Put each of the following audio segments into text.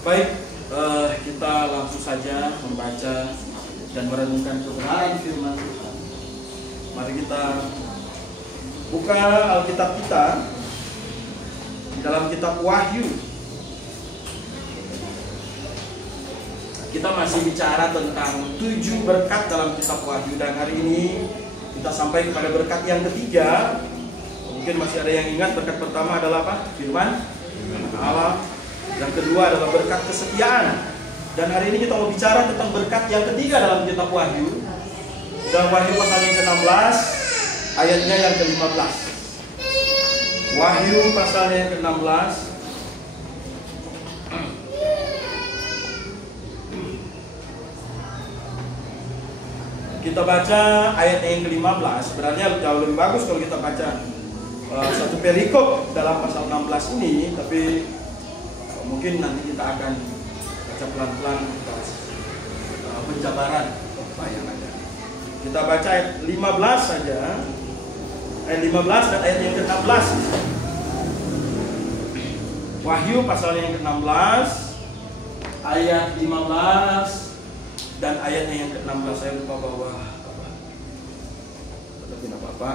Baik, kita langsung saja membaca dan merenungkan kebenaran firman Tuhan. Mari kita buka Alkitab kita di dalam kitab Wahyu. Kita masih bicara tentang 7 berkat dalam kitab Wahyu, dan hari ini kita sampai kepada berkat yang ketiga. Mungkin masih ada yang ingat, berkat pertama adalah apa? Firman Allah. Yang kedua adalah berkat kesetiaan. Dan hari ini kita mau bicara tentang berkat yang ketiga dalam kitab Wahyu. Dan Wahyu pasal yang ke-16 ayatnya yang ke-15. Wahyu pasal yang ke-16 kita baca ayat yang ke-15. Sebenarnya jauh lebih bagus kalau kita baca satu perikop dalam pasal 16 ini, tapi mungkin nanti kita akan baca pelan-pelan penjabaran apa yang ada. Kita baca ayat 15 saja. Ayat 15 dan ayat yang ke-16. Wahyu pasal yang ke-16 ayat 15 dan ayatnya yang ke-16. Saya lupa bawa apa. Tapi tidak apa-apa.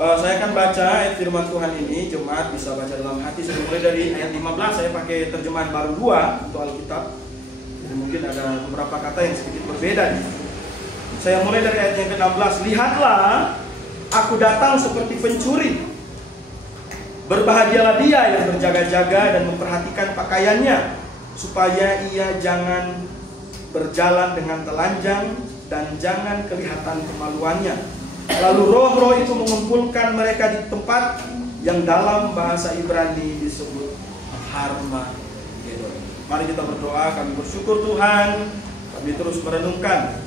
Saya akan baca ayat firman Tuhan ini. Jemaat bisa baca dalam hati. Saya mulai dari ayat 15. Saya pakai terjemahan baru 2 untuk Alkitab. Jadi mungkin ada beberapa kata yang sedikit berbeda nih. Saya mulai dari ayat yang ke-16. Lihatlah, aku datang seperti pencuri. Berbahagialah dia yang berjaga-jaga dan memperhatikan pakaiannya, supaya ia jangan berjalan dengan telanjang dan jangan kelihatan kemaluannya. Lalu roh-roh itu mengumpulkan mereka di tempat yang dalam bahasa Ibrani disebut Harmagedon. Mari kita berdoa. Kami bersyukur Tuhan, kami terus merenungkan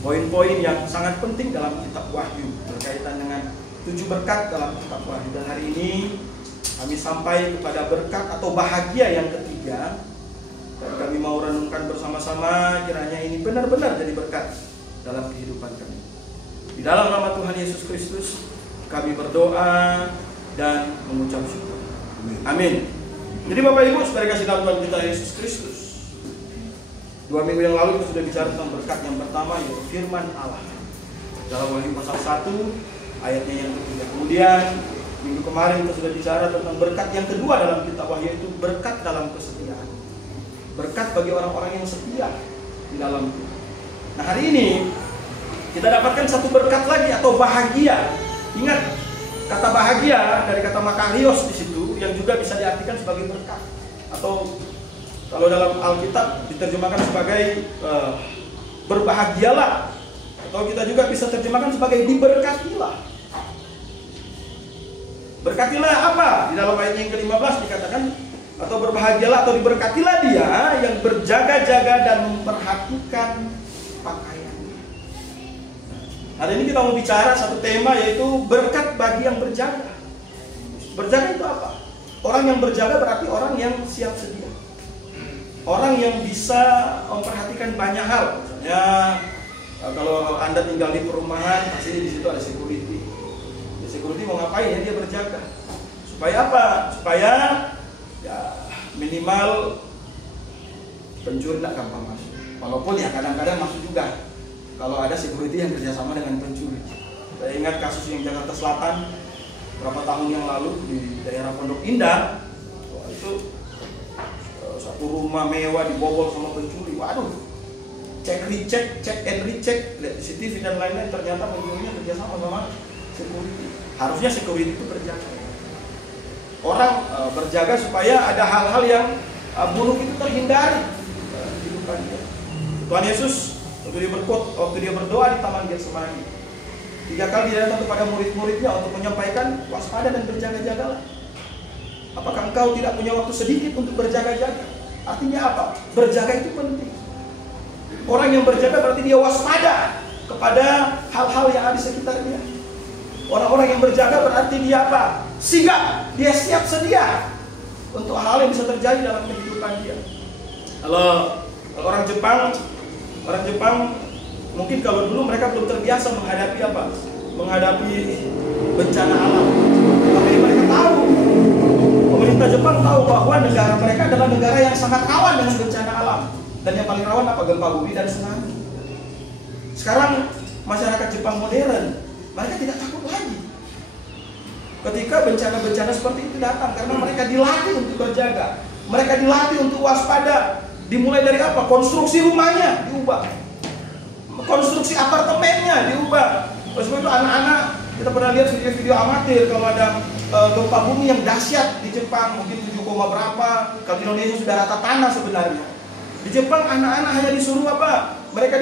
poin-poin yang sangat penting dalam kitab Wahyu berkaitan dengan 7 berkat dalam kitab Wahyu. Dan hari ini kami sampai kepada berkat atau bahagia yang ketiga, dan kami mau renungkan bersama-sama kiranya ini benar-benar jadi berkat dalam kehidupan kami. Di dalam nama Tuhan Yesus Kristus kami berdoa dan mengucap syukur. Amin. Jadi Bapak Ibu, saudara kasih dalam Tuhan kita Yesus Kristus, 2 minggu yang lalu kita sudah bicara tentang berkat yang pertama, yaitu firman Allah dalam Wahyu pasal 1 ayatnya yang ketiga. Kemudian minggu kemarin kita sudah bicara tentang berkat yang kedua dalam kitab Wahyu, yaitu berkat dalam kesetiaan. Berkat bagi orang-orang yang setia di dalam Tuhan. Nah, hari ini kita dapatkan satu berkat lagi atau bahagia. Ingat, kata bahagia dari kata makarios di situ yang juga bisa diartikan sebagai berkat, atau kalau dalam Alkitab diterjemahkan sebagai berbahagialah, atau kita juga bisa terjemahkan sebagai diberkatilah. Berkatilah apa? Di dalam ayat yang ke-15 dikatakan, atau berbahagialah atau diberkatilah dia yang berjaga-jaga dan memperhatikan pakaiannya. Hari ini kita mau bicara satu tema, yaitu berkat bagi yang berjaga. Berjaga itu apa? Orang yang berjaga berarti orang yang siap sedia. Orang yang bisa memperhatikan banyak hal. Misalnya kalau Anda tinggal di perumahan, pasti di situ ada security. Security mau ngapain ya? Dia berjaga. Supaya apa? Supaya ya minimal pencuri tidak gampang masuk. Walaupun ya kadang-kadang masuk juga kalau ada security yang kerjasama dengan pencuri. Saya ingat kasus yang Jakarta Selatan beberapa tahun yang lalu di daerah Pondok Indah. Itu satu rumah mewah dibobol sama pencuri. Waduh, cek and recheck, lihat CCTV dan lain-lain, ternyata pencurinya kerjasama sama security. Harusnya security itu berjaga. Orang berjaga supaya ada hal-hal yang buruk itu terhindari kehidupannya. Tuhan Yesus waktu dia berdoa di Taman Getsemani, 3 kali dia datang kepada murid-muridnya untuk menyampaikan waspada dan berjaga-jagalah. Apakah engkau tidak punya waktu sedikit untuk berjaga-jaga? Artinya apa? Berjaga itu penting. Orang yang berjaga berarti dia waspada kepada hal-hal yang ada di sekitarnya. Orang-orang yang berjaga berarti dia apa? Sigap, dia siap sedia untuk hal yang bisa terjadi dalam kehidupan dia. Kalau orang Jepang mungkin kalau dulu mereka belum terbiasa menghadapi apa? Menghadapi bencana alam. Tapi mereka pemerintah Jepang tahu bahwa negara mereka adalah negara yang sangat rawan dengan bencana alam. Dan yang paling rawan apa? Gempa bumi dan tsunami. Sekarang masyarakat Jepang modern, mereka tidak takut lagi ketika bencana-bencana seperti itu datang, karena mereka dilatih untuk berjaga, mereka dilatih untuk waspada. Dimulai dari apa? Konstruksi rumahnya diubah, konstruksi apartemennya diubah. Oleh sebab itu anak-anak, kita pernah lihat video-video amatir kalau ada gempa bumi yang dahsyat di Jepang, mungkin 7, berapa. Kalau di Indonesia sudah rata tanah sebenarnya. Di Jepang anak-anak hanya disuruh apa? Mereka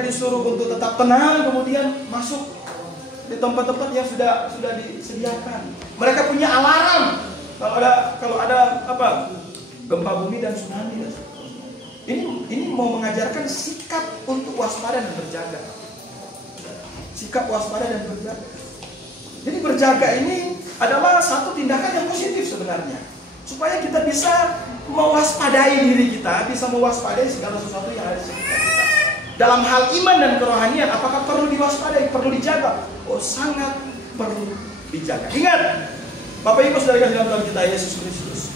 disuruh untuk tetap tenang, kemudian masuk di tempat-tempat yang sudah disediakan. Mereka punya alarm kalau ada apa? Gempa bumi dan tsunami dan seterusnya. Ini mau mengajarkan sikap untuk waspada dan berjaga. Sikap waspada dan berjaga. Jadi berjaga ini adalah satu tindakan yang positif sebenarnya, supaya kita bisa mewaspadai diri kita, bisa mewaspadai segala sesuatu yang ada di sekitar kita. Dalam hal iman dan kerohanian, apakah perlu diwaspadai, perlu dijaga? Oh, sangat perlu dijaga. Ingat, Bapak Ibu Saudara dalam Tuhan kita Yesus Kristus,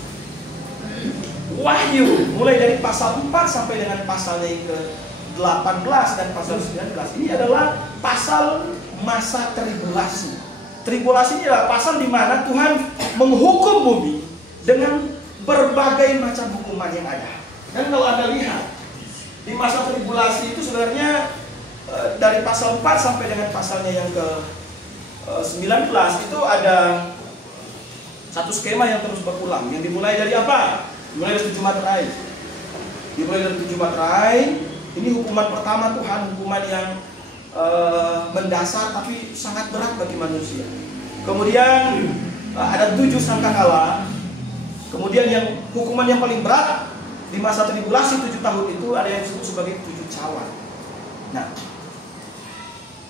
Wahyu mulai dari pasal 4 sampai dengan pasalnya ke-18 dan pasal 19, ini adalah pasal masa tribulasi. Tribulasi ini adalah pasal di mana Tuhan menghukum bumi dengan berbagai macam hukuman yang ada. Dan kalau Anda lihat di masa tribulasi itu sebenarnya dari pasal 4 sampai dengan pasalnya yang ke-19 itu ada satu skema yang terus berulang, yang dimulai dari apa? Dimulai dari 7 materai. Dimulai dari 7 materai. Ini hukuman pertama Tuhan, hukuman yang mendasar tapi sangat berat bagi manusia. Kemudian ada 7 sangkakala. Kemudian yang hukuman yang paling berat di masa tribulasi 7 tahun itu ada yang disebut sebagai 7 cawan. Nah,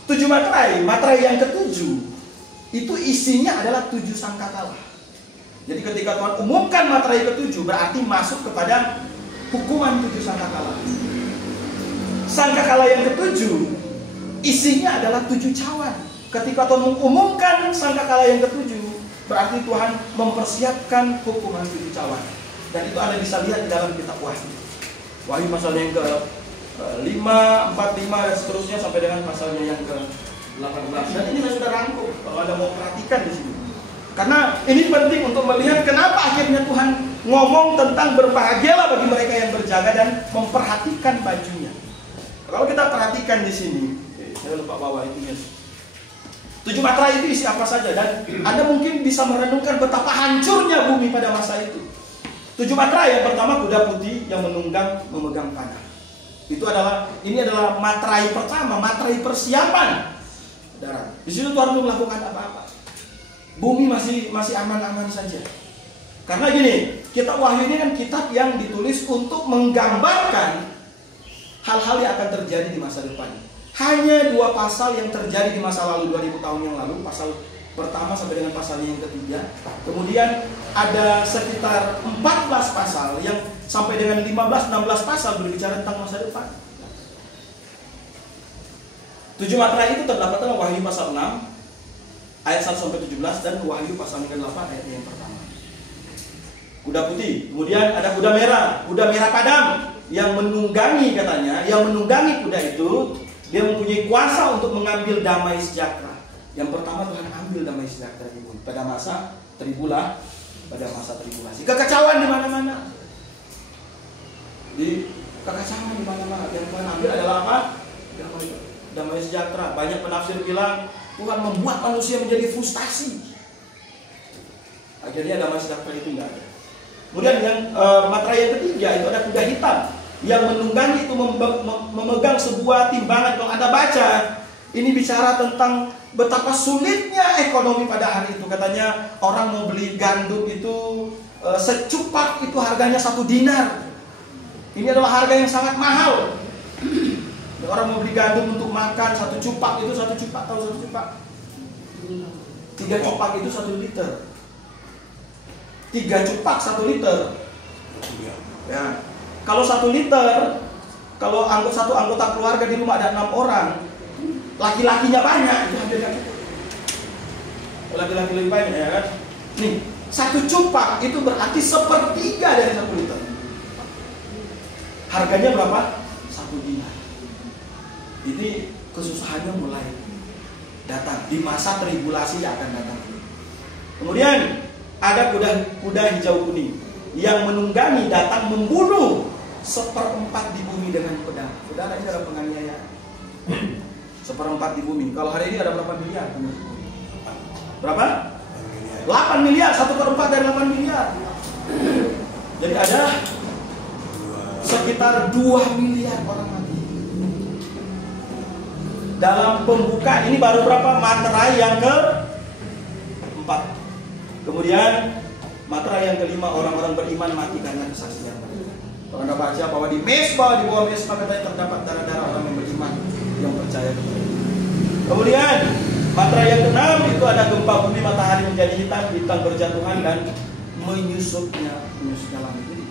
7 materai, materai yang ke-7 itu isinya adalah 7 sangkakala. Jadi ketika Tuhan umumkan materai ke-7 berarti masuk kepada hukuman 7 sangkakala. Sangkakala yang ke-7 isinya adalah 7 cawan. Ketika Tuhan mengumumkan sangkakala yang ke-7 berarti Tuhan mempersiapkan hukuman 7 cawan. Dan itu Anda bisa lihat di dalam kitab Wahyu. Wahyu pasalnya yang ke-5, 4, 5 dan seterusnya sampai dengan pasalnya yang ke-18. Dan ini saya sudah rangkum kalau Anda mau perhatikan di sini. Karena ini penting untuk melihat kenapa akhirnya Tuhan ngomong tentang berbahagialah bagi mereka yang berjaga dan memperhatikan bajunya. Kalau kita perhatikan di sini, saya lupa bawa itu. 7 materai itu isi apa saja, dan Anda mungkin bisa merenungkan betapa hancurnya bumi pada masa itu. 7 materai, yang pertama kuda putih yang memegang panah. Ini adalah materai pertama, materai persiapan. Saudara, di situ Tuhan belum melakukan apa-apa. Bumi masih aman-aman saja. Karena gini, kitab Wahyu ini kan kitab yang ditulis untuk menggambarkan hal-hal yang akan terjadi di masa depan. Hanya 2 pasal yang terjadi di masa lalu 2000 tahun yang lalu, pasal pertama sampai dengan pasalnya yang ketiga. Kemudian ada sekitar 14 pasal yang sampai dengan 15-16 pasal berbicara tentang masa depan. 7 materai itu terdapat dalam Wahyu pasal 6 ayat 1 sampai 17 dan Wahyu pasal yang ke-8 ayat yang pertama. Kuda putih, kemudian ada kuda merah padam yang menunggangi, katanya, yang menunggangi kuda itu dia mempunyai kuasa untuk mengambil damai sejahtera. Yang pertama Tuhan ambil damai sejahtera di bumi pada masa tribulasi. Kekacauan di mana-mana. Kekacauan di mana-mana. Yang Tuhan ambil adalah apa? Damai sejahtera. Banyak penafsir bilang Tuhan membuat manusia menjadi frustasi. Akhirnya damai sejahtera itu enggak ada. Kemudian yang materai yang ketiga itu ada kuda hitam yang menunggangi itu memegang sebuah timbangan. Kalau Anda baca, ini bicara tentang betapa sulitnya ekonomi pada hari itu. Katanya orang mau beli gandum itu secupak itu harganya 1 dinar. Ini adalah harga yang sangat mahal. Orang mau beli gandum untuk makan 1 cupak itu 1 cupak, tahu 1 cupak? 3 cupak itu 1 liter. 3 cupak 1 liter. Ya. Kalau 1 liter, kalau satu anggota keluarga di rumah ada 6 orang, laki-lakinya banyak, itu hampir gitu. Laki-laki lebih banyak, ya kan? Nih, Satu cupak itu berarti 1/3 dari 1 liter. Harganya berapa? 1 dinar. Ini kesusahannya mulai datang di masa tribulasi yang akan datang. Kemudian ada kuda hijau kuning yang menunggangi datang membunuh 1/4 di bumi dengan pedang. Saudara, ini ada penganiayaan. 1/4 di bumi. Kalau hari ini ada berapa miliar? Berapa? 8 miliar. 1/4 dari 8 miliar. Jadi ada sekitar 2 miliar orang mati. Dalam pembukaan ini baru berapa? Materai yang ke-4. Kemudian materai yang ke-5, orang-orang beriman mati karena kesaksian mereka. Kalau Anda baca bahwa di bawah mesbah katanya terdapat darah-darah orang yang beriman yang percaya kepada Dia. Kemudian materai yang ke-6 itu ada gempa bumi, matahari menjadi hitam, bintang berjatuhan dan menyusupnya langit. Jadi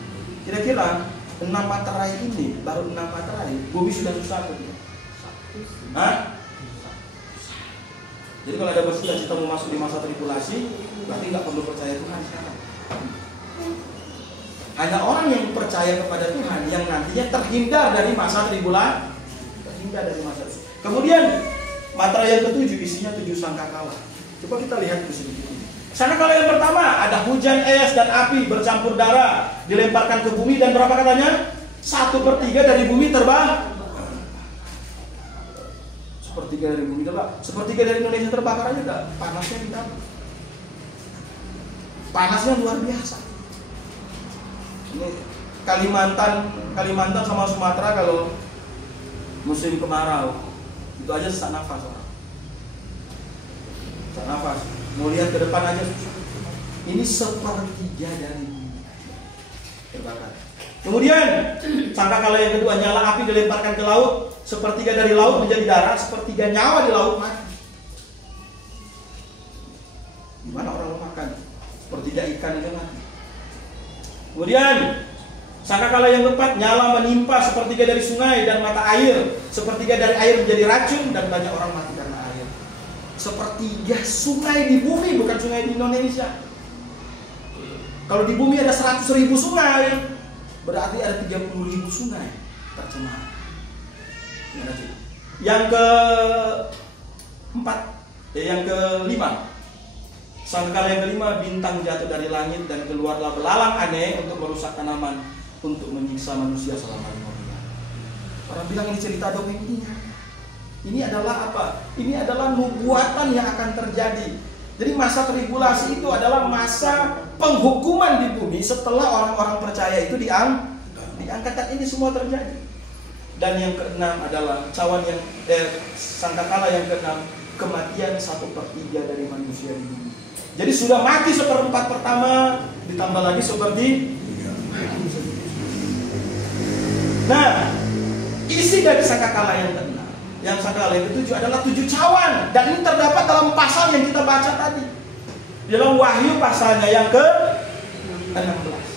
kira-kira 6 materai ini, baru 6 materai, bumi sudah susah atau tidak? Hah? Jadi kalau ada bercita-cita mau masuk di masa tribulasi, berarti nggak perlu percaya Tuhan sekarang. Hanya orang yang percaya kepada Tuhan yang nantinya terhindar dari masa tribulasi, terhindar dari masa. Kemudian materai yang ke-7 isinya 7 sangkakala. Coba kita lihat di sini. Sangkakala yang pertama ada hujan es dan api bercampur darah dilemparkan ke bumi dan berapa katanya? 1/3 dari bumi terbang. 1/3 dari bumi terbang. 1/3 dari Indonesia terbakar aja enggak? Panasnya ditambah. Panasnya luar biasa. Ini Kalimantan sama Sumatera kalau musim kemarau itu aja sesak nafas orang. Sesak nafas. Mau lihat ke depan aja susah. Ini 1/3 dari bumi terbakar. Kemudian sangkakala yang kedua, nyala api dilemparkan ke laut, 1/3 dari laut menjadi darah, 1/3 nyawa di laut mati. Gimana orang mau makan? 1/3 ikan itu mati. Kemudian sangkakala yang keempat, nyala menimpa 1/3 dari sungai dan mata air, 1/3 dari air menjadi racun dan banyak orang mati karena air. 1/3 sungai di bumi, bukan sungai di Indonesia. Kalau di bumi ada 100.000 sungai, berarti ada 30.000 sungai tercemar. Yang ke-4, yang ke-5, sangkakala yang ke-5, bintang jatuh dari langit dan keluarlah belalang aneh untuk merusak tanaman, untuk menyiksa manusia selama 5 bulan. Orang bilang ini cerita dongeng, ini adalah apa? Ini adalah nubuatan yang akan terjadi. Jadi masa tribulasi itu adalah masa penghukuman di bumi setelah orang-orang percaya itu diangkat, dan ini semua terjadi. Dan yang ke-6 adalah sangkakala yang ke-6, kematian 1/3 dari manusia di bumi. Jadi sudah mati 1/4 pertama, ditambah lagi seperti. Nah, isi dari sangkakala yang ke-6, yang sangkakala yang ke-7 adalah 7 cawan. Dan ini terdapat dalam pasal yang kita baca tadi, dalam Wahyu pasalnya yang ke-16.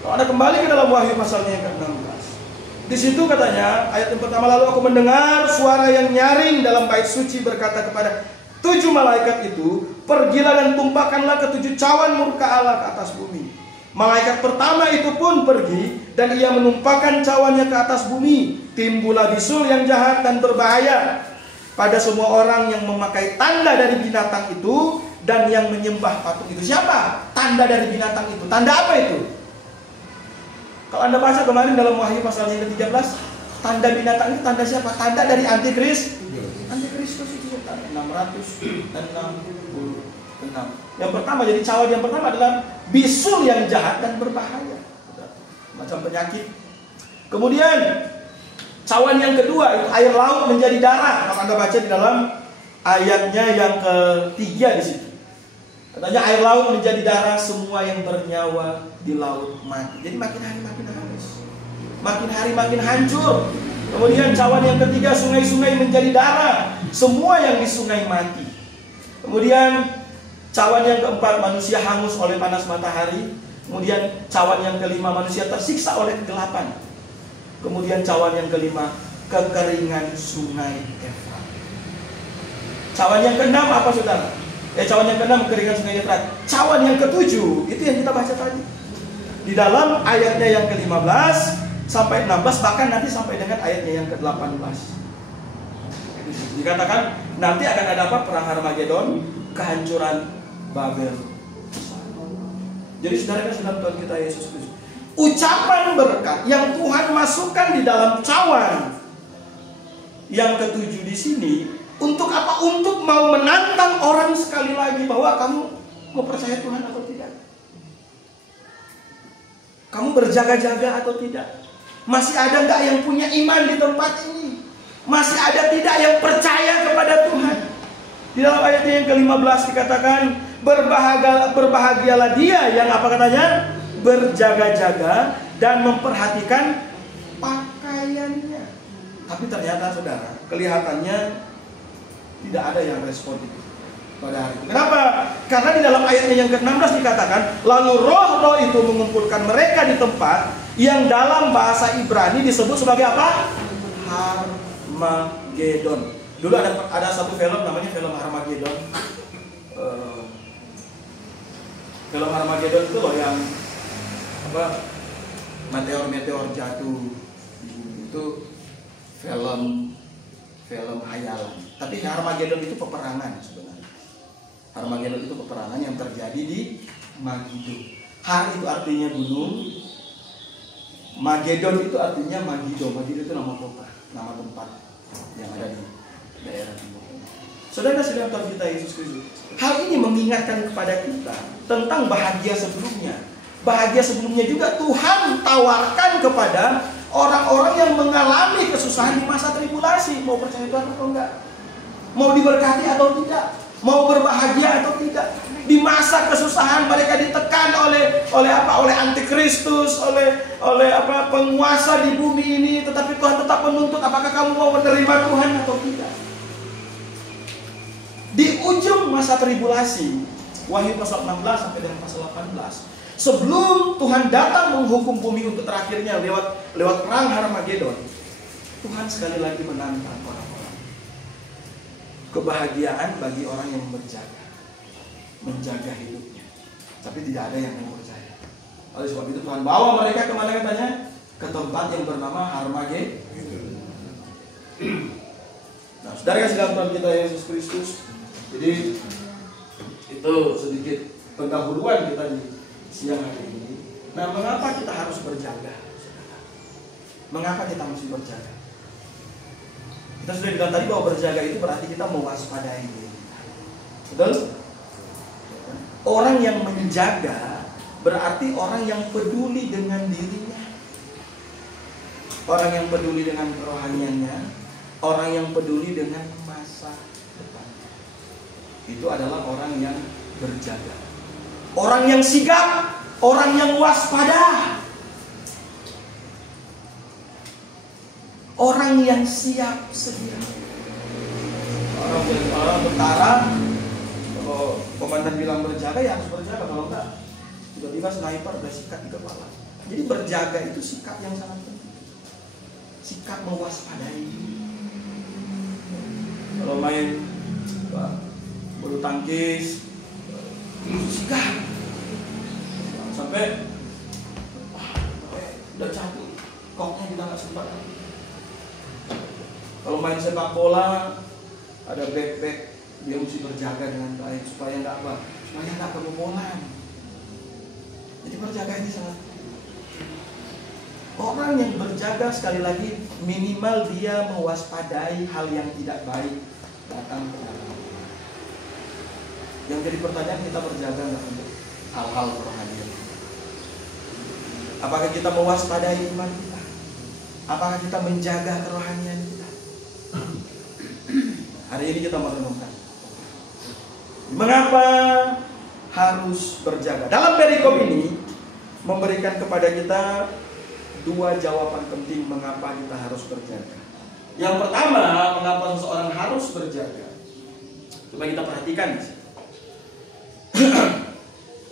Kalau Anda kembali ke dalam Wahyu pasalnya yang ke-16, di situ katanya ayat yang pertama, lalu aku mendengar suara yang nyaring dalam bait suci berkata kepada 7 malaikat itu, pergilah dan tumpahkanlah ke-7 cawan murka Allah ke atas bumi. Malaikat pertama itu pun pergi dan ia menumpahkan cawannya ke atas bumi. Timbullah bisul yang jahat dan berbahaya pada semua orang yang memakai tanda dari binatang itu dan yang menyembah patung itu. Siapa tanda dari binatang itu? Tanda apa itu? Kalau Anda baca kemarin dalam Wahyu pasal yang ke-13, tanda binatang itu tanda siapa? Tanda dari antikristus. Antikristus itu tanda 666. Yang pertama, jadi cawan yang pertama adalah bisul yang jahat dan berbahaya, macam penyakit. Kemudian cawan yang kedua itu air laut menjadi darah. Kalau Anda baca di dalam ayatnya yang ke-3 di situ, katanya air laut menjadi darah, semua yang bernyawa di laut mati. Jadi makin hari makin habis, makin hari makin hancur. Kemudian cawan yang ketiga, sungai-sungai menjadi darah, semua yang di sungai mati. Kemudian cawan yang keempat, manusia hangus oleh panas matahari. Kemudian cawan yang kelima, manusia tersiksa oleh kegelapan. Kemudian cawan yang kelima, kekeringan sungai Efrat. Cawan yang keenam apa saudara? Cawan yang ke-6 keringan Sungai Efrat. Cawan yang ke-7 itu yang kita baca tadi. Di dalam ayatnya yang ke-15 sampai 16, bahkan nanti sampai dengan ayatnya yang ke-18. Dikatakan nanti akan ada apa? Perang Harmagedon, kehancuran Babel. Jadi saudara sudah Tuhan kita Yesus Kristus. Ucapan berkat yang Tuhan masukkan di dalam cawan yang ke-7 di sini untuk apa? Untuk mau menantang orang sekali lagi bahwa kamu mau percaya Tuhan atau tidak? Kamu berjaga-jaga atau tidak? Masih ada nggak yang punya iman di tempat ini? Masih ada tidak yang percaya kepada Tuhan? Di dalam ayatnya yang ke-15 dikatakan berbahagialah dia yang apa katanya? Berjaga-jaga dan memperhatikan pakaiannya. Tapi ternyata saudara, kelihatannya tidak ada yang respon itu pada hari itu. Kenapa? Karena di dalam ayatnya yang ke-16 dikatakan, lalu roh-roh itu mengumpulkan mereka di tempat yang dalam bahasa Ibrani disebut sebagai apa? Harmagedon. Dulu ada satu film namanya film Harmagedon. Film Harmagedon itu loh yang apa? Meteor jatuh. Itu film hayalan. Tapi Harmagedon itu peperangan sebenarnya. Harmagedon itu peperangan yang terjadi di Magido. Har itu artinya gunung. Magedon itu artinya Magido. Magido itu nama kota, nama tempat yang ada di daerah timur. Saudara sedang tahu kita Yesus Kristus. Hal ini mengingatkan kepada kita tentang bahagia sebelumnya. Bahagia sebelumnya juga Tuhan tawarkan kepada orang-orang yang mengalami kesusahan di masa tribulasi. Mau percaya Tuhan atau enggak? Mau diberkati atau tidak? Mau berbahagia atau tidak? Di masa kesusahan mereka ditekan oleh antikristus, oleh penguasa di bumi ini, tetapi Tuhan tetap menuntut apakah kamu mau menerima Tuhan atau tidak. Di ujung masa tribulasi, Wahyu pasal 16 sampai dengan pasal 18, sebelum Tuhan datang menghukum bumi untuk terakhirnya lewat perang Harmagedon, Tuhan sekali lagi menantang orang-orang. Kebahagiaan bagi orang yang menjaga hidupnya. Tapi tidak ada yang mau percaya. Oleh sebab itu Tuhan bawa mereka kemana katanya? Ke tempat yang bernama Harmagedon. Nah, saudara kasih dalam Tuhan kita Yesus Kristus. Jadi itu sedikit pendahuluan kita di siang hari ini. Nah, mengapa kita harus berjaga? Mengapa kita mesti berjaga? Kita sudah bilang tadi bahwa berjaga itu berarti kita mewaspadai diri. Betul? Orang yang menjaga berarti orang yang peduli dengan dirinya. Orang yang peduli dengan kerohaniannya, orang yang peduli dengan masa depan. Itu adalah orang yang berjaga. Orang yang sigap, orang yang waspada. Orang yang siap sedia. Orang tentara, kalau komandan bilang berjaga ya harus berjaga. Kalau enggak, tiba-tiba sniper udah sikat di kepala. Jadi berjaga itu sikap yang sangat penting. Sikap mewaspadai. Kalau main bulu tangkis, sigap sampai udah jatuh, koknya juga nggak sempat. Kalau main sepak bola ada back, dia mesti berjaga dengan baik supaya nggak kebobolan. Jadi berjaga ini sangat. Orang yang berjaga sekali lagi minimal dia mewaspadai hal yang tidak baik datang ke dalam. Yang jadi pertanyaan, kita berjaga nggak untuk hal-hal kerohanian? Apakah kita mewaspadai iman kita? Apakah kita menjaga kerohanian kita? Hari ini kita merenungkan mengapa harus berjaga. Dalam perikop ini memberikan kepada kita dua jawaban penting mengapa kita harus berjaga. Yang pertama, mengapa seseorang harus berjaga. Coba kita perhatikan di sini.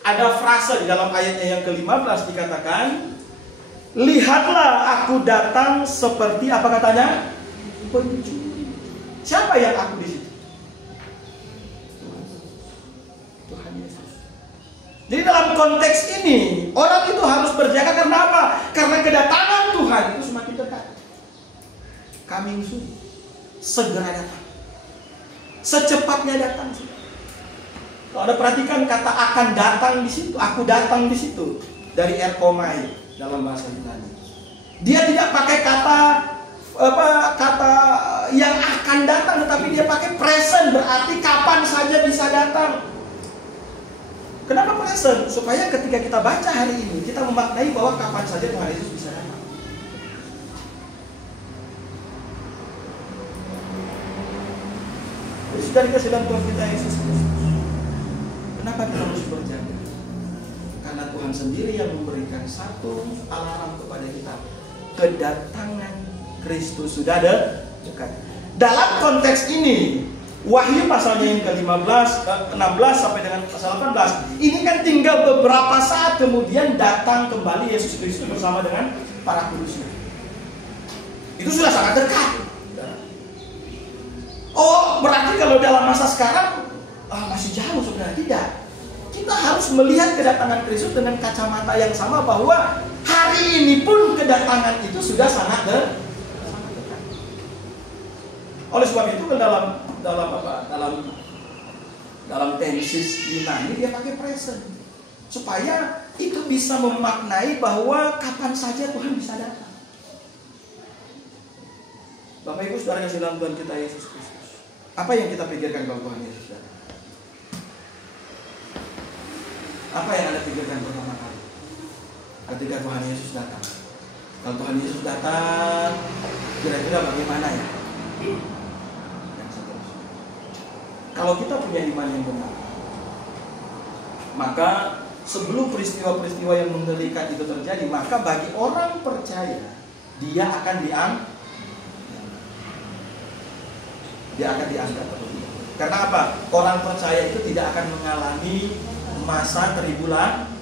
Ada frase di dalam ayatnya yang ke-15 dikatakan, lihatlah aku datang seperti apa katanya? Pencuri. Siapa yang aku di situ? konteks ini, orang itu harus berjaga karena apa? Karena kedatangan Tuhan itu semakin dekat. Coming soon, segera datang, secepatnya datang. Kalau Anda perhatikan kata akan datang di situ, aku datang di situ, dari erkomai dalam bahasa Yunani. Dia tidak pakai kata yang akan datang, tetapi dia pakai present, berarti kapan saja bisa datang. Kenapa present? Supaya ketika kita baca hari ini, kita memaknai bahwa kapan saja Tuhan Yesus bisa datang. Sudah dikasih dalam Tuhan kita Yesus Kristus. Kenapa kita harus berjaga? Karena Tuhan sendiri yang memberikan satu alarm kepada kita. Kedatangan Kristus sudah dekat. Dalam konteks ini, Wahyu pasalnya yang ke-15, 16 sampai dengan pasal 18. Ini kan tinggal beberapa saat kemudian datang kembali Yesus Kristus bersama dengan para kudusnya. Itu sudah sangat dekat. Oh, berarti kalau dalam masa sekarang masih jauh sebenarnya. Tidak. Kita harus melihat kedatangan Kristus dengan kacamata yang sama, bahwa hari ini pun kedatangan itu sudah sangat dekat. Oleh sebab itu dalam tensis Yunani dia pakai present, supaya itu bisa memaknai bahwa kapan saja Tuhan bisa datang. Bapak Ibu Saudara yang dalam Tuhan kita Yesus Kristus, apa yang kita pikirkan kalau Tuhan Yesus datang? Apa yang Anda pikirkan pertama kali ketika Tuhan Yesus datang? Kalau Tuhan Yesus datang, kira-kira bagaimana ya? Kalau kita punya iman yang benar, maka sebelum peristiwa-peristiwa yang mengerikan itu terjadi, maka bagi orang percaya, dia akan diangkat. Karena apa? Orang percaya itu tidak akan mengalami masa tribulasi.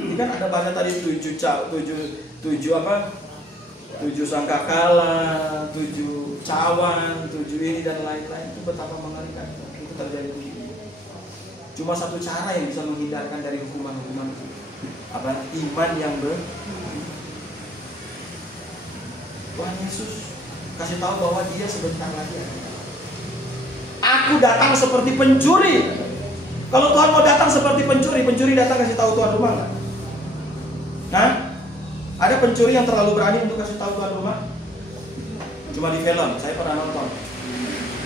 Ini kan ada banyak tadi 7 sangkakala, 7 cawan, 7 ini dan lain-lain. Itu betapa mengerikan itu terjadi begini. Cuma satu cara yang bisa menghindarkan dari hukuman-hukuman itu, apa? Iman yang Tuhan Yesus kasih tahu bahwa dia sebentar lagi akan datang. Aku datang seperti pencuri. Kalau Tuhan mau datang seperti pencuri datang kasih tahu tuan rumah nggak? Nah, ada pencuri yang terlalu berani untuk kasih tahu tuan rumah? Cuma di film, saya pernah nonton.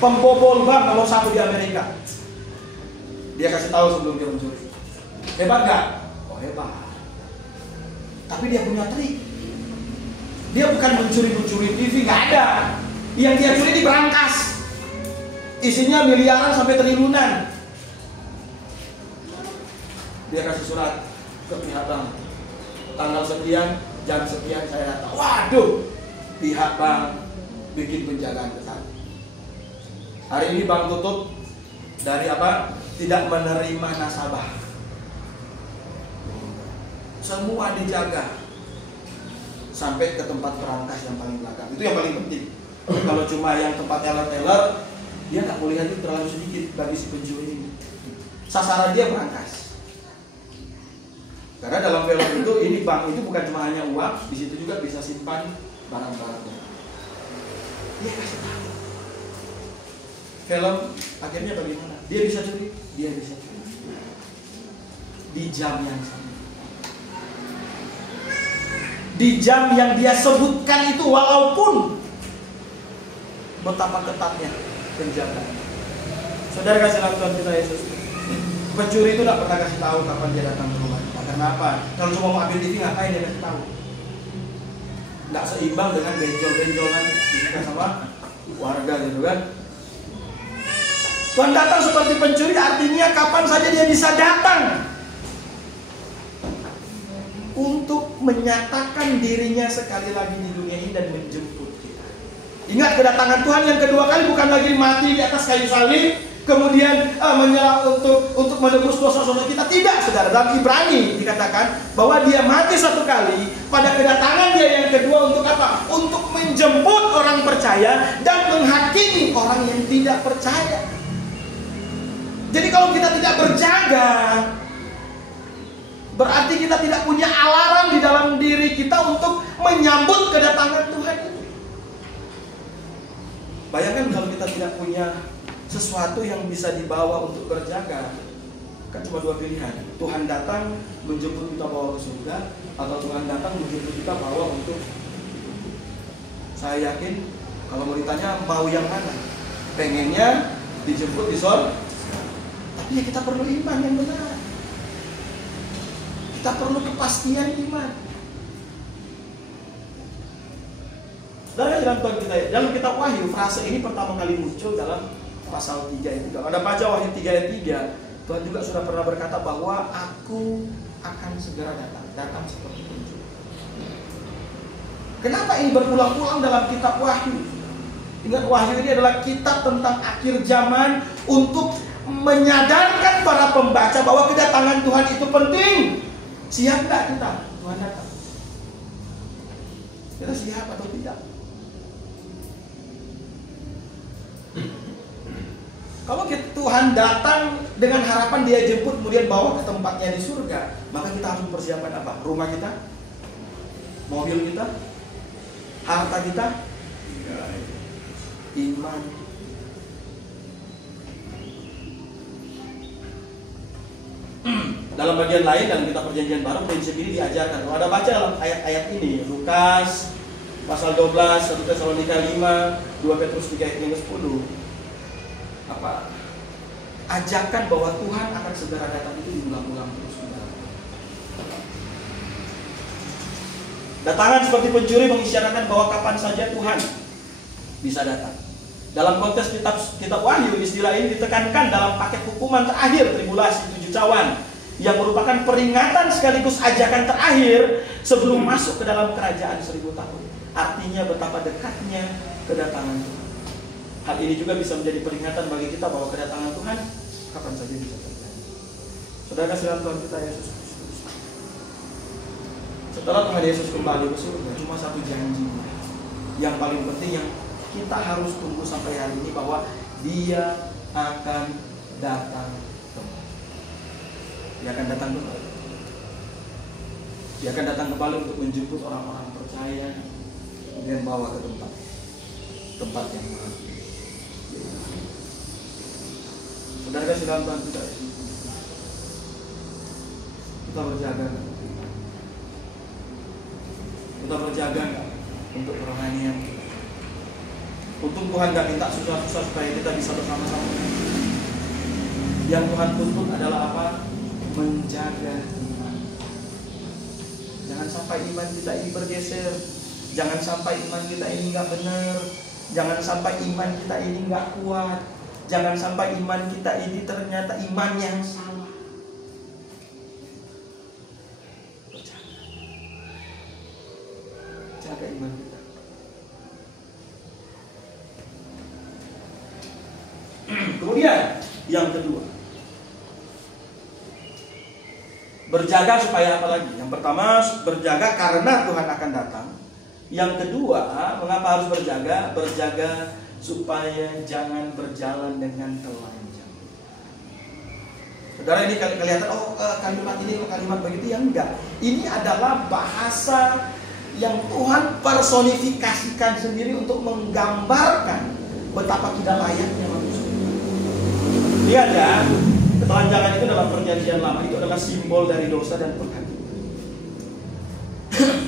Pembobol bank nomor 1 di Amerika. Dia kasih tahu sebelum dia mencuri. Hebat nggak? Oh hebat. Tapi dia punya trik. Dia bukan mencuri TV, nggak ada. Yang dia curi di berangkas. Isinya miliaran sampai triliunan. Dia kasih surat ke pihak bank. Tanggal sekian, jam sekian saya datang. Waduh, pihak bank bikin penjagaan ketat. Hari ini bank tutup dari apa? Tidak menerima nasabah. Semua dijaga sampai ke tempat perangkas yang paling belakang. Itu yang paling penting. Kalau cuma yang tempat teller, dia nggak boleh, itu terlalu sedikit bagi si pencuri ini. Sasaran dia perangkas. Karena dalam film itu, ini bank itu bukan cuma hanya uang, di situ juga bisa simpan barang-barangnya. Dia kasih tahu. Film akhirnya bagaimana? Dia bisa curi, dia bisa curi. Di jam yang sama. Di jam yang dia sebutkan itu, walaupun betapa ketatnya penjagaan. Saudara kasih dalam Tuhan kita Yesus, pencuri itu tidak pernah kasih tahu kapan dia datang ke rumah. Karena apa? Kalau cuma mau ambil TV, ngapain dia kasih tahu? Nggak seimbang dengan benjol-benjolan kita sama warga gitu kan. Tuhan datang seperti pencuri, artinya kapan saja dia bisa datang untuk menyatakan dirinya sekali lagi di dunia ini dan menjemput kita. Ingat, kedatangan Tuhan yang kedua kali bukan lagi mati di atas kayu salib, kemudian menyerah untuk menebus dosa-dosa kita. Tidak, saudara. Dalam Ibrani dikatakan bahwa dia mati satu kali, pada kedatangan dia yang kedua untuk apa? Untuk menjemput orang percaya dan menghakimi orang yang tidak percaya. Jadi kalau kita tidak berjaga, berarti kita tidak punya alarm di dalam diri kita untuk menyambut kedatangan Tuhan itu. Bayangkan kalau kita tidak punya sesuatu yang bisa dibawa untuk berjaga. Kan cuma dua pilihan. Tuhan datang menjemput kita bawa ke surga, atau Tuhan datang menjemput kita bawa untuk. Saya yakin kalau mau ditanya mau yang mana, pengennya dijemput di surga. Tapi ya kita perlu iman yang benar. Kita perlu kepastian iman. Dalam kitab Wahyu, frase ini pertama kali muncul dalam pasal 3 ayat 3. Kalau Anda baca Wahyu 3 ayat 3, Tuhan juga sudah pernah berkata bahwa aku akan segera datang seperti pencuri. Kenapa ini berulang-ulang dalam kitab Wahyu? Ingat, Wahyu ini adalah kitab tentang akhir zaman untuk menyadarkan para pembaca bahwa kedatangan Tuhan itu penting. Siap nggak kita? Tuhan datang. Kita siap atau tidak? Kalau Tuhan datang dengan harapan Dia jemput kemudian bawa ke tempatnya di surga, maka kita harus mempersiapkan apa? Rumah kita, mobil kita, harta kita, iman. Dalam bagian lain dalam kitab Perjanjian Baru, prinsip ini diajarkan. Kalau Anda baca dalam ayat-ayat ini, Lukas pasal 12, 1 Tesalonika 5, 2 Petrus 3 ayat 10, apa? Ajakan bahwa Tuhan akan segera datang itu diulang-ulang terus. Datangan seperti pencuri mengisyaratkan bahwa kapan saja Tuhan bisa datang. Dalam konteks kitab Wahyu, istilah ini ditekankan dalam paket hukuman terakhir tribulasi 7 cawan, yang merupakan peringatan sekaligus ajakan terakhir sebelum masuk ke dalam kerajaan 1000 tahun. Artinya betapa dekatnya kedatangan Tuhan. Hal ini juga bisa menjadi peringatan bagi kita bahwa kedatangan Tuhan kapan saja bisa terjadi. Saudara kasihan Tuhan kita Yesus Kristus, setelah Tuhan Yesus kembali ke surga, cuma satu janji yang paling penting yang kita harus tunggu sampai hari ini, bahwa Dia akan datang kembali. Dia akan datang kembali. Dia akan datang kembali untuk menjemput orang-orang percaya, kemudian bawa ke tempat yang mahal. Saudara kasih dalam Tuhan kita berjaga. Kita berjaga untuk kerohanian. Untung Tuhan gak minta susah-susah supaya kita bisa bersama-sama. Yang Tuhan tuntut adalah apa? Menjaga iman. Jangan sampai iman kita ini bergeser. Jangan sampai iman kita ini gak benar. Jangan sampai iman kita ini gak kuat. Jangan sampai iman kita ini ternyata iman yang salah. Jaga iman kita. Kemudian yang kedua, berjaga supaya apa lagi? Yang pertama, berjaga karena Tuhan akan datang. Yang kedua, mengapa harus berjaga? Berjaga supaya jangan berjalan dengan telanjang. Saudara, ini kelihatan, kalimat ini kalimat begitu, ya enggak. Ini adalah bahasa yang Tuhan personifikasikan sendiri untuk menggambarkan betapa tidak layaknya manusia. Lihat ya, ketelanjangan itu dalam Perjanjian Lama itu adalah simbol dari dosa dan penghakiman.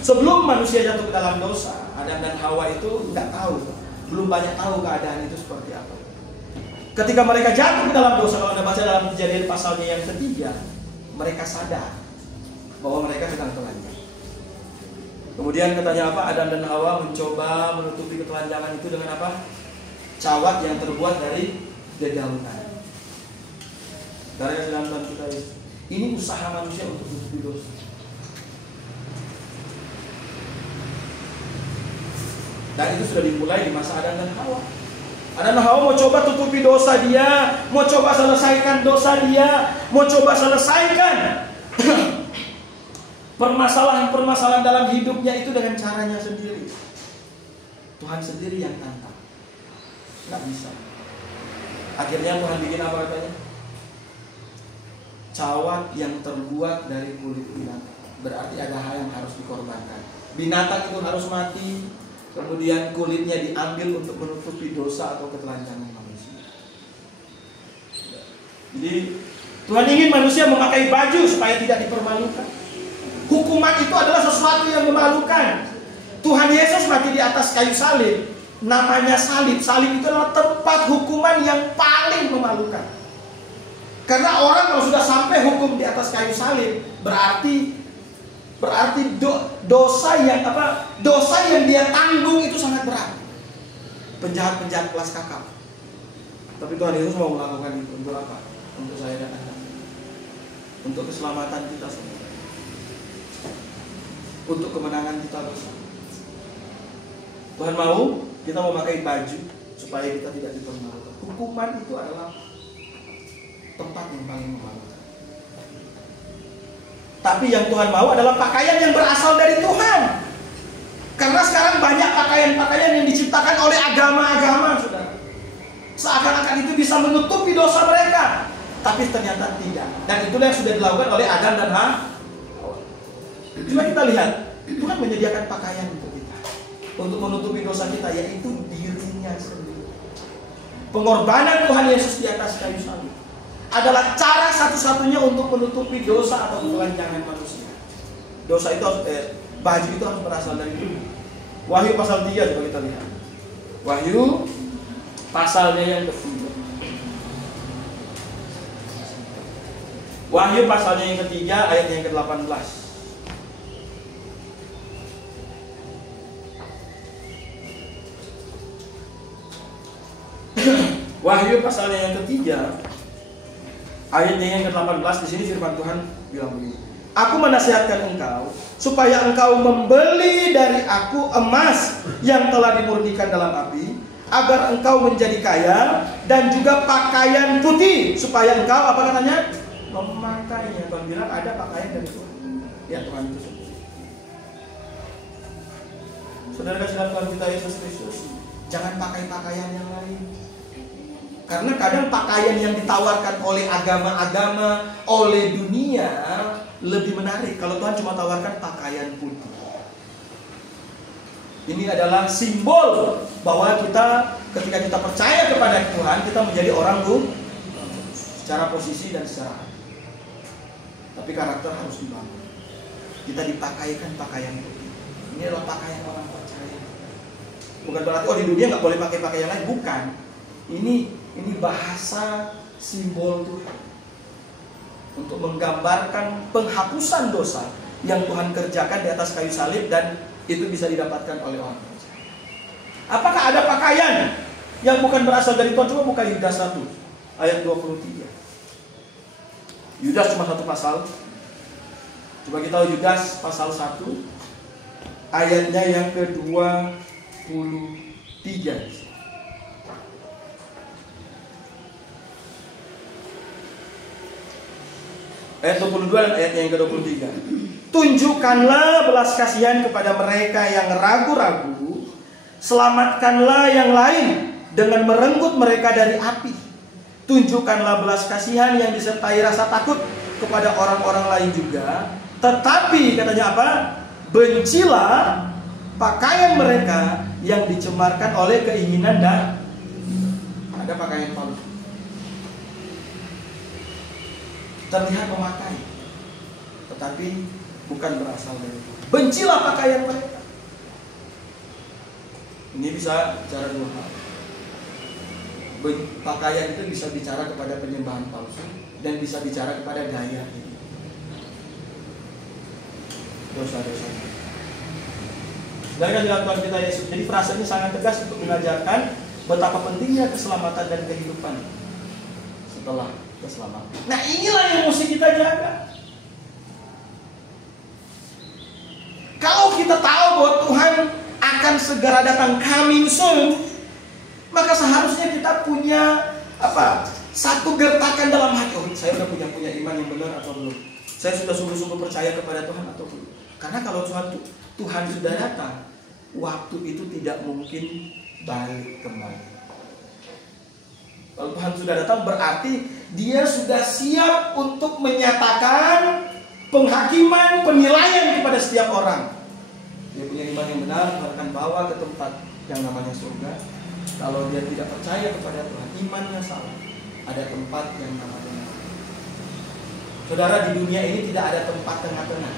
Sebelum manusia jatuh ke dalam dosa, Adam dan Hawa itu enggak tahu, belum banyak tahu keadaan itu seperti apa. Ketika mereka jatuh ke dalam dosa, kalau Anda baca dalam Kejadian pasalnya yang ketiga, mereka sadar bahwa mereka sedang telanjang. Kemudian katanya apa? Adam dan Hawa mencoba menutupi ketelanjangan itu dengan apa? Cawat yang terbuat dari dedaunan. Dari dalam Tuhan kita ini usaha manusia untuk menutupi dosa. Dan itu sudah dimulai di masa Adam dan Hawa. Adam dan Hawa mau coba tutupi dosa dia, mau coba selesaikan dosa dia, mau coba selesaikan permasalahan-permasalahan dalam hidupnya itu dengan caranya sendiri. Tuhan sendiri yang tantang. Nggak bisa. Akhirnya Tuhan bikin apa katanya? cawat yang terbuat dari kulit binatang. Berarti ada hal yang harus dikorbankan. Binatang itu harus mati, kemudian kulitnya diambil untuk menutupi dosa atau ketelanjangan manusia. Jadi Tuhan ingin manusia memakai baju supaya tidak dipermalukan. Hukuman itu adalah sesuatu yang memalukan. Tuhan Yesus mati di atas kayu salib. Namanya salib. Salib itu adalah tempat hukuman yang paling memalukan. Karena orang kalau sudah sampai hukum di atas kayu salib, berarti dosa yang dia tanggung itu sangat berat. Penjahat-penjahat kelas kakap. Tapi Tuhan Yesus mau melakukan itu untuk apa? Untuk saya dan Anda. Untuk keselamatan kita semua. Untuk kemenangan kita bersama. Tuhan mau kita memakai baju supaya kita tidak dipermalukan. Hukuman itu adalah tempat yang paling memalukan. Tapi yang Tuhan mau adalah pakaian yang berasal dari Tuhan. Karena sekarang banyak pakaian-pakaian yang diciptakan oleh agama-agama, saudara. Seakan-akan itu bisa menutupi dosa mereka, tapi ternyata tidak. Dan itulah yang sudah dilakukan oleh Adam dan Hawa. Coba kita lihat, Tuhan menyediakan pakaian untuk kita, untuk menutupi dosa kita, yaitu dirinya sendiri. Pengorbanan Tuhan Yesus di atas kayu salib adalah cara satu-satunya untuk menutupi dosa atau ketelanjangan manusia. Dosa itu baju itu harus berasal dari tubuh. Wahyu pasal 3 coba kita lihat. Wahyu pasalnya yang ketiga. Wahyu pasalnya yang ketiga ayat yang ke-18. Wahyu pasalnya yang ketiga ayatnya yang ke-18, di sini firman Tuhan bilang begini. Aku menasihatkan engkau supaya engkau membeli dari aku emas yang telah dimurnikan dalam api, agar engkau menjadi kaya, dan juga pakaian putih supaya engkau apa katanya? Memakainya. Tuhan bilang ada pakaian dari Tuhan. Ya, Tuhan itu sendiri. Saudara kasih Tuhan kita Yesus Kristus, jangan pakai pakaian yang lain. Karena kadang pakaian yang ditawarkan oleh agama-agama, oleh dunia lebih menarik. Kalau Tuhan cuma tawarkan pakaian putih. Ini adalah simbol bahwa kita ketika kita percaya kepada Tuhan, kita menjadi orang ruh secara posisi dan secara hati. Tapi karakter harus dibangun. Kita dipakaikan pakaian putih. Ini adalah pakaian orang percaya. Bukan berarti di dunia nggak boleh pakai pakaian lain, bukan. Ini bahasa simbol Tuhan untuk menggambarkan penghapusan dosa yang Tuhan kerjakan di atas kayu salib, dan itu bisa didapatkan oleh orang percaya. Apakah ada pakaian yang bukan berasal dari Tuhan? Coba buka Yudas 1 ayat 23. Yudas cuma satu pasal. Coba kita tahu Yudas pasal 1 ayatnya yang ke-23. Ayat 22 dan ayatnya yang ke-23. Tunjukkanlah belas kasihan kepada mereka yang ragu-ragu, selamatkanlah yang lain dengan merenggut mereka dari api. Tunjukkanlah belas kasihan yang disertai rasa takut kepada orang-orang lain juga. Tetapi katanya apa? Bencilah pakaian mereka yang dicemarkan oleh keinginan dan ada pakaian palsu. Terlihat memakai, tetapi bukan berasal dari Tuhan. Bencilah pakaian mereka. Ini bisa bicara dua hal. Pakaian itu bisa bicara kepada penyembahan palsu, dan bisa bicara kepada gaya ini. Dosa-dosa. Dari Tuhan kita Yesus. Jadi frasa ini sangat tegas untuk mengajarkan betapa pentingnya keselamatan dan kehidupan setelah keselamatan. Nah, inilah yang mesti kita jaga. Kalau kita tahu bahwa Tuhan akan segera datang, coming soon, maka seharusnya kita punya satu gertakan dalam hati. Oh, saya sudah punya iman yang benar atau belum? Saya sudah sungguh-sungguh percaya kepada Tuhan atau belum? Karena kalau Tuhan sudah datang, waktu itu tidak mungkin balik kembali. Kalau Tuhan sudah datang berarti Dia sudah siap untuk menyatakan penghakiman, penilaian kepada setiap orang. Dia punya iman yang benar, Tuhan akan bawa ke tempat yang namanya surga. Kalau dia tidak percaya kepada Tuhan, imannya salah, ada tempat yang namanya neraka. Saudara, di dunia ini tidak ada tempat tengah-tengah.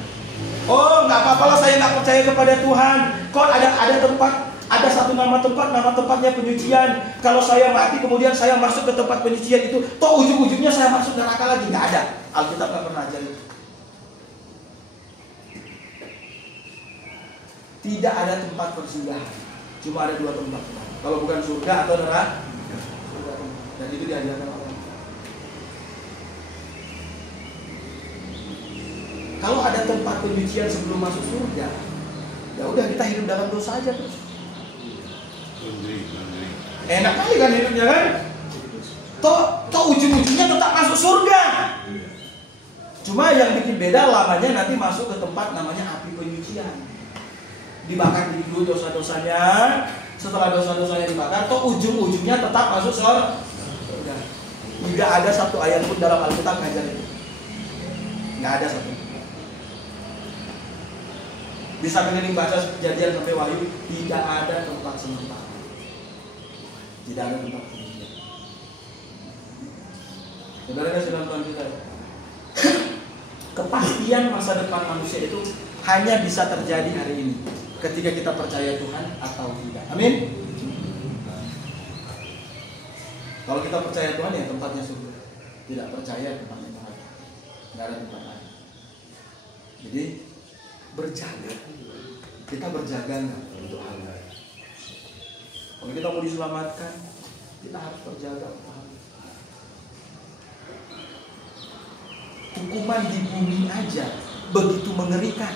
Oh, nggak apa-apalah saya nggak percaya kepada Tuhan. Kok ada tempat, ada satu nama tempatnya penyucian. Kalau saya mati kemudian saya masuk ke tempat penyucian itu, toh ujung-ujungnya saya masuk neraka lagi. Nggak ada. Alkitab nggak pernah ajar itu. Tidak ada tempat persinggahan. Cuma ada dua tempat. Kalau bukan surga atau neraka. Dan itu diajarkan oleh Allah. Kalau ada tempat penyucian sebelum masuk surga, ya udah kita hidup dalam dosa aja terus. Enak kali kan hidupnya kan? Toh ujung-ujungnya tetap masuk surga. Cuma yang bikin beda lamanya nanti masuk ke tempat namanya api penyucian. Dibakar dulu dosa-dosanya. Setelah dosa-dosanya dibakar, toh ujung-ujungnya tetap masuk surga. Tidak ada satu ayat pun dalam Alkitab ngajar itu. Nggak ada satu. Bisa keliling baca Kejadian sampai Wahyu, tidak ada tempat sementara. Tidak ada tempat sementara. Saudara kasih nonton kita. Kepastian masa depan manusia itu hanya bisa terjadi hari ini, ketika kita percaya Tuhan atau tidak. Amin. Kalau kita percaya Tuhan ya tempatnya surga. Tidak percaya tempatnya neraka. Nggak ada tempat lain. Jadi berjaga. Kita berjaga nggak untuk hal lain. Kalau kita mau diselamatkan, kita harus berjaga. Hukuman di bumi aja begitu mengerikan.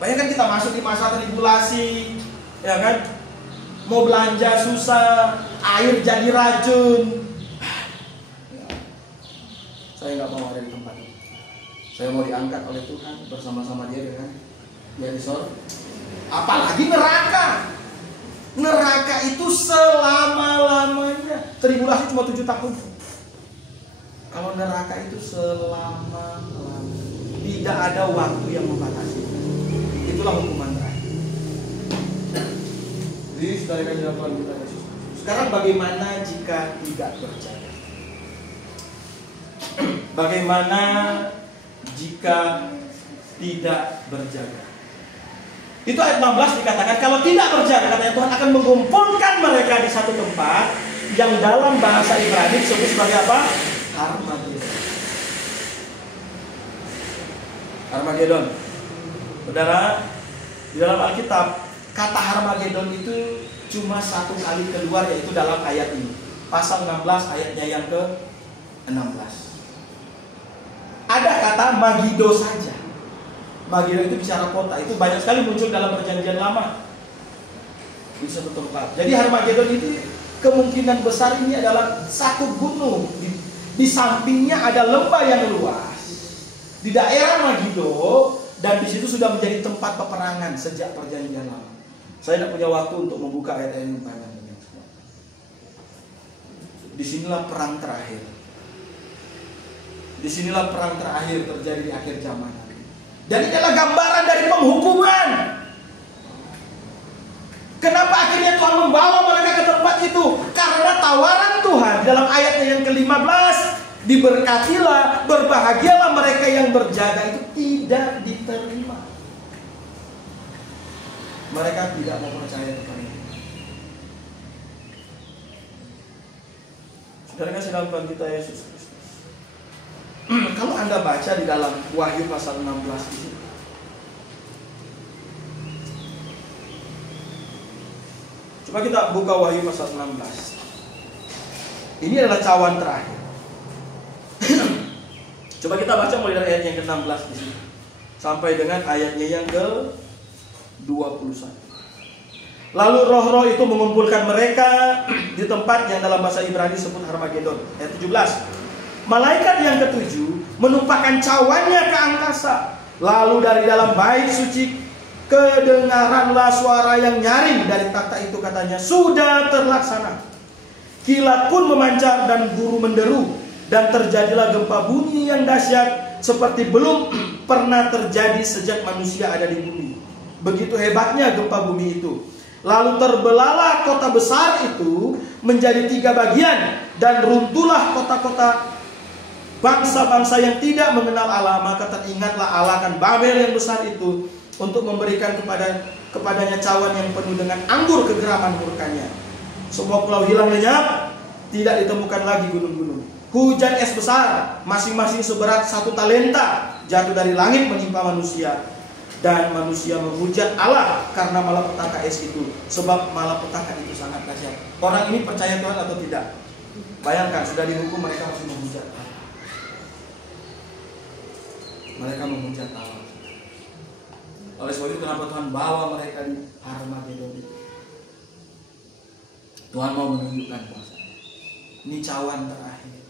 Bayangkan kita masuk di masa tribulasi, ya kan? Mau belanja susah, air jadi racun. Saya nggak mau ada di tempat itu. Saya mau diangkat oleh Tuhan bersama-sama Dia dengan Dia di sorga. Apalagi neraka. Neraka itu selama-lamanya. Tribulasi cuma 7 tahun. Kalau neraka itu selama-lamanya. Tidak ada waktu yang membatasi. Itulah hukuman terakhir. Jadi saudara dalam Tuhan kita Yesus. Sekarang bagaimana jika tidak berjaga? Bagaimana jika tidak berjaga? Itu ayat 16 dikatakan kalau tidak berjaga, katanya Tuhan akan mengumpulkan mereka di satu tempat yang dalam bahasa Ibrani disebut sebagai apa? Harmagedon. Harmagedon. Saudara, di dalam Alkitab kata Harmagedon itu cuma satu kali keluar, yaitu dalam ayat ini. Pasal 16 ayatnya yang ke-16. Ada kata Magido saja. Magido itu bicara kota. Itu banyak sekali muncul dalam Perjanjian Lama. Di satu tempat. Jadi Harmagedon itu kemungkinan besar ini adalah satu gunung. Di sampingnya ada lembah yang luas. Di daerah Magido. Dan di situ sudah menjadi tempat peperangan sejak Perjanjian Lama. Saya tidak punya waktu untuk membuka ayat ini banyak. Disinilah perang terakhir. Disinilah perang terakhir terjadi di akhir zaman. Dan ini adalah gambaran dari penghukuman. Kenapa akhirnya Tuhan membawa mereka ke tempat itu? Karena tawaran Tuhan dalam ayatnya yang ke-15, diberkatilah, berbahagialah mereka yang berjaga, itu tidak diterima. Mereka tidak mau percaya kepada Dia. Saudara kasih dalam Tuhan kita Yesus Kristus. Kalau Anda baca di dalam Wahyu pasal 16 ini, coba kita buka Wahyu pasal 16. Ini adalah cawan terakhir. Coba kita baca mulai dari ayat yang ke-16 di sini sampai dengan ayatnya yang ke-21. Lalu roh-roh itu mengumpulkan mereka di tempat yang dalam bahasa Ibrani disebut Harmagedon. Ayat 17. Malaikat yang ketujuh menumpahkan cawannya ke angkasa. Lalu dari dalam bait suci kedengaranlah suara yang nyaring dari takhta itu, katanya, sudah terlaksana. Kilat pun memancar dan guru menderu, dan terjadilah gempa bumi yang dahsyat seperti belum pernah terjadi sejak manusia ada di bumi. Begitu hebatnya gempa bumi itu. Lalu terbelahlah kota besar itu menjadi 3 bagian, dan runtuhlah kota-kota bangsa-bangsa yang tidak mengenal Allah. Maka teringatlah Allah akan Babel yang besar itu untuk memberikan kepadanya cawan yang penuh dengan anggur kegeraman murkanya. Semua pulau hilang lenyap, tidak ditemukan lagi gunung-gunung. Hujan es besar, masing-masing seberat 1 talenta, jatuh dari langit menimpa manusia. Dan manusia menghujat Allah karena malapetaka es itu. Sebab malapetaka itu sangat dahsyat. Orang ini percaya Tuhan atau tidak? Bayangkan, sudah dihukum, mereka masih menghujat Allah. Mereka menghujat Allah. Oleh sebab itu kenapa Tuhan bawa mereka di Harmagedon itu? Tuhan mau menunjukkan kuasa. Ini cawan terakhir.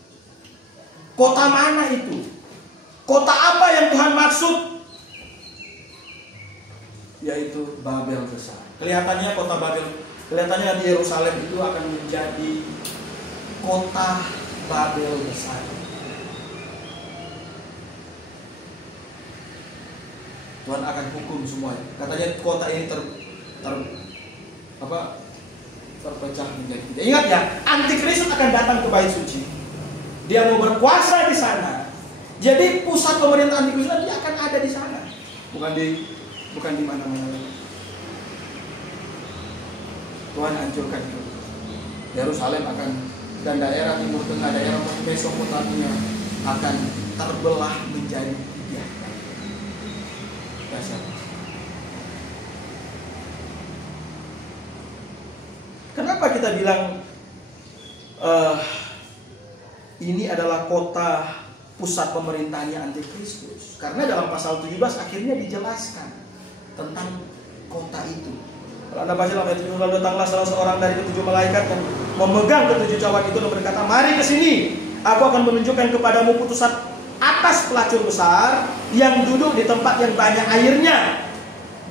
Kota mana itu? Kota apa yang Tuhan maksud? Yaitu Babel besar. Kelihatannya kota Babel, kelihatannya di Yerusalem itu akan menjadi kota Babel besar. Tuhan akan hukum semuanya. Katanya kota ini terpecah menjadi 3. Ingat ya, Antikristus akan datang ke bait suci. Dia mau berkuasa di sana. Jadi pusat pemerintahan Antikristus dia akan ada di sana, bukan di mana-mana lagi. Tuhan hancurkan itu. Yerusalem akan, dan daerah Timur Tengah, daerah Mesopotamia akan terbelah menjadi 3. Dasar. Kenapa kita bilang ini adalah kota pusat pemerintahannya Antikristus? Karena dalam pasal 17 akhirnya dijelaskan tentang kota itu. Kalau Anda baca dalam ayat 7, lalu datanglah salah seorang dari ke-7 malaikat yang memegang ke-7 cawan itu dan berkata, "Mari ke sini, aku akan menunjukkan kepadamu putusan atas pelacur besar yang duduk di tempat yang banyak airnya.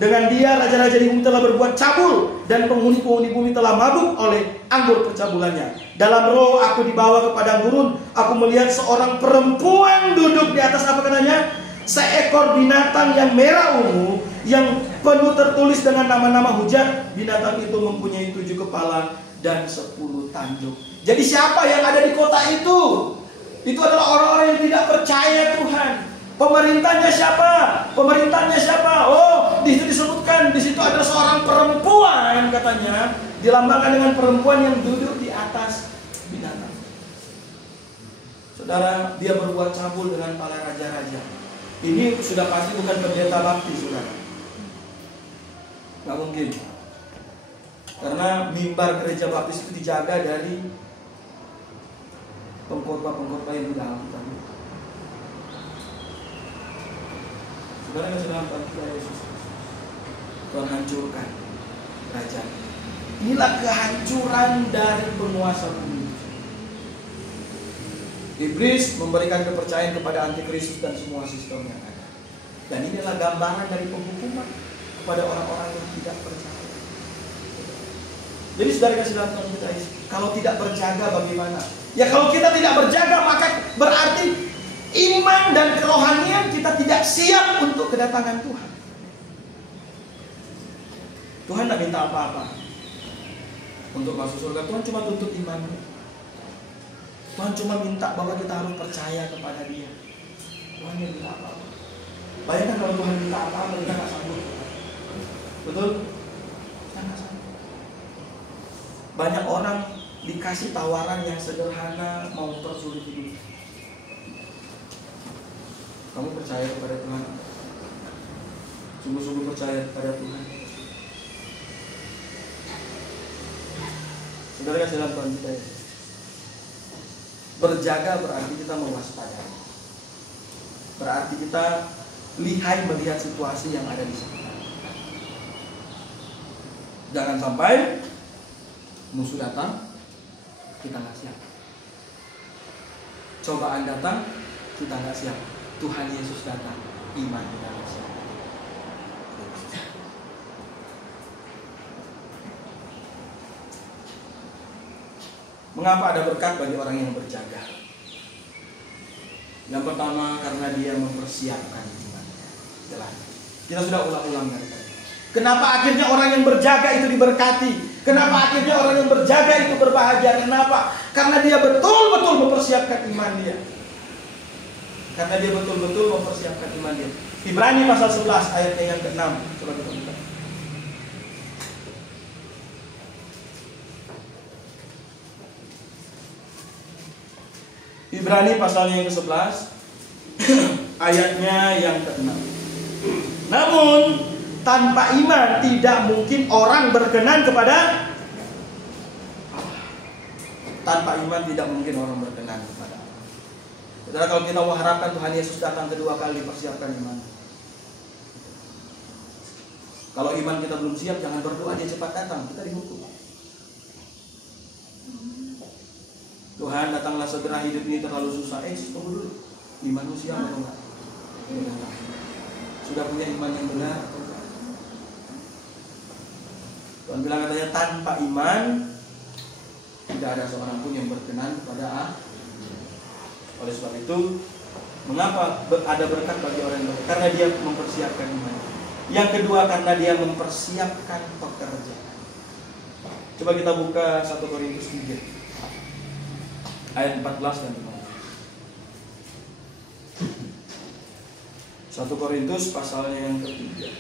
Dengan dia raja-raja di bumi telah berbuat cabul, dan penghuni-penghuni bumi telah mabuk oleh anggur percabulannya. Dalam roh aku dibawa ke padang gurun, aku melihat seorang perempuan duduk di atas," apa katanya? "Seekor binatang yang merah ungu, yang penuh tertulis dengan nama-nama hujat. Binatang itu mempunyai 7 kepala dan 10 tanduk." Jadi siapa yang ada di kota itu? Itu adalah orang-orang yang tidak percaya Tuhan. Pemerintahnya siapa? Pemerintahnya siapa? Oh, di situ disebutkan, di situ ada seorang perempuan katanya, dilambangkan dengan perempuan yang duduk di atas binatang. Saudara, dia berbuat cabul dengan para raja-raja. Ini sudah pasti bukan pendeta baptis, saudara. Gak mungkin. Karena mimbar gereja baptis itu dijaga dari pengkhotbah-pengkhotbah yang di dalam tadi. Saudara yang sedang percaya Yesus, Tuhan hancurkan kerajaan. Inilah kehancuran dari penguasa bumi. Iblis memberikan kepercayaan kepada Antikristus dan semua sistem yang ada. Dan inilah gambaran dari penghukuman kepada orang-orang yang tidak percaya. Jadi saudara kasih dalam kita, kalau tidak berjaga bagaimana? Ya kalau kita tidak berjaga, maka berarti iman dan kerohanian kita tidak siap untuk kedatangan Tuhan. Tuhan tidak minta apa-apa untuk masuk surga. Tuhan cuma tuntut imanmu. Tuhan cuma minta bahwa kita harus percaya kepada Dia. Tuhan yang minta apa-apa. Bayangkan kalau Tuhan minta apa-apa, kita nggak sanggup. Betul? Kita nggak sanggup. Banyak orang dikasih tawaran yang sederhana, mau tersulit hidup. Kamu percaya kepada Tuhan? Sungguh-sungguh percaya kepada Tuhan? Saudara kasih dalam Tuhan kita ya. Berjaga berarti kita mewaspadai. Berarti kita lihai melihat situasi yang ada di sekitar. Jangan sampai musuh datang, kita nggak siap. Cobaan datang, kita nggak siap. Tuhan Yesus datang, iman kita nggak siap. Mengapa ada berkat bagi orang yang berjaga? Yang pertama, karena dia mempersiapkan imannya. Jelas. Kita sudah ulang-ulang dari tadi. Kenapa akhirnya orang yang berjaga itu diberkati? Kenapa akhirnya orang yang berjaga itu berbahagia? Kenapa? Karena dia betul-betul mempersiapkan iman dia. Karena dia betul-betul mempersiapkan iman dia. Ibrani pasal 11 ayatnya yang ke-6. Coba kita buka. Ibrani pasalnya yang ke-11 ayatnya yang ke-6. Namun tanpa iman tidak mungkin orang berkenan kepada Allah. Tanpa iman tidak mungkin orang berkenan kepada Allah. Saudara, kalau kita mengharapkan Tuhan Yesus datang kedua kali, persiapkan iman. Kalau iman kita belum siap, jangan berdoa dia cepat datang, kita dihukum. Tuhan, datanglah segera, hidup ini terlalu susah. Tunggu dulu. Imanmu siap atau enggak? Sudah punya iman yang benar atau enggak? Tuhan bilang katanya tanpa iman tidak ada seorang pun yang berkenan kepada Allah. Oleh sebab itu, mengapa ada berkat bagi orang yang berkat? Karena dia mempersiapkan iman. Yang kedua, karena dia mempersiapkan pekerjaan. Coba kita buka 1 Korintus 3 ayat 14 dan 15. 1 Korintus pasalnya yang ketiga.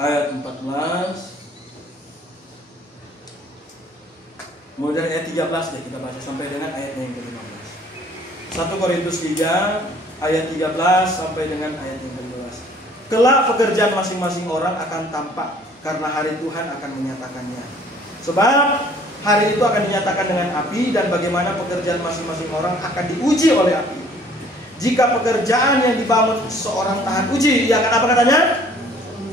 Ayat 14. Mulai dari ayat 13 deh kita baca sampai dengan ayatnya yang ke-15. 1 Korintus 3 ayat 13 sampai dengan ayat yang ke-15. Kelak pekerjaan masing-masing orang akan tampak, karena hari Tuhan akan menyatakannya. Sebab hari itu akan dinyatakan dengan api, dan bagaimana pekerjaan masing-masing orang akan diuji oleh api. Jika pekerjaan yang dibangun seorang tahan uji, ia akan apa katanya?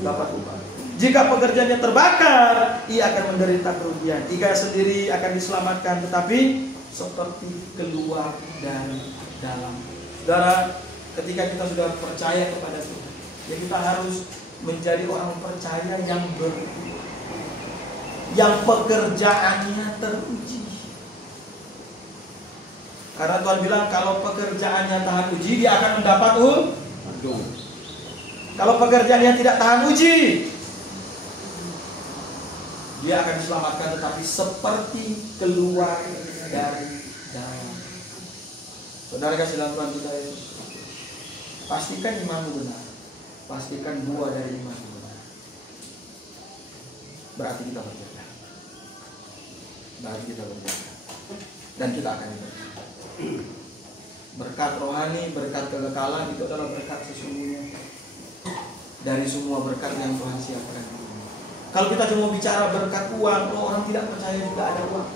Dapat upah. Jika pekerjaannya terbakar, ia akan menderita kerugian. Ia sendiri akan diselamatkan, tetapi seperti keluar dari dalam. Saudara, ketika kita sudah percaya kepada Tuhan, ya kita harus menjadi orang percaya yang pekerjaannya teruji. Karena Tuhan bilang kalau pekerjaannya tahan uji, dia akan mendapat untung. Kalau pekerjaannya tidak tahan uji, dia akan diselamatkan, tetapi seperti keluar dari dalam. Saudara kasih dalam Tuhan kita Yesus, pastikan imanmu benar. Pastikan buah dari iman benar. Berarti kita berjaga. Dan kita akan berjaga. Berkat rohani, berkat kekekalan itu adalah berkat sesungguhnya dari semua berkat yang Tuhan siapkan. Kalau kita cuma bicara berkat uang, orang tidak percaya juga ada uang.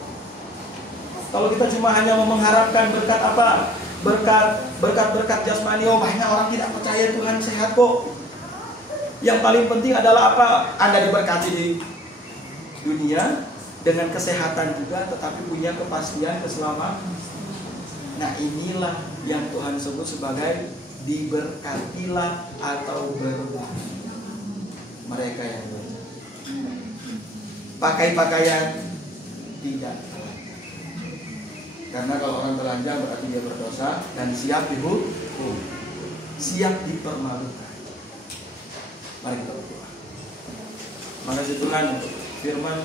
Kalau kita cuma hanya mengharapkan berkat apa? Berkat jasmani, banyak orang tidak percaya Tuhan sehat kok. Yang paling penting adalah apa? Anda diberkati di dunia dengan kesehatan juga, tetapi punya kepastian keselamatan. Nah, inilah yang Tuhan sebut sebagai diberkatilah atau berbahagia mereka yang berjaga. Pakai pakaian tidak telanjang. Karena kalau orang telanjang berarti dia berdosa dan siap dihukum, siap dipermalukan. Mari kita berdoa. Makasih Tuhan untuk firman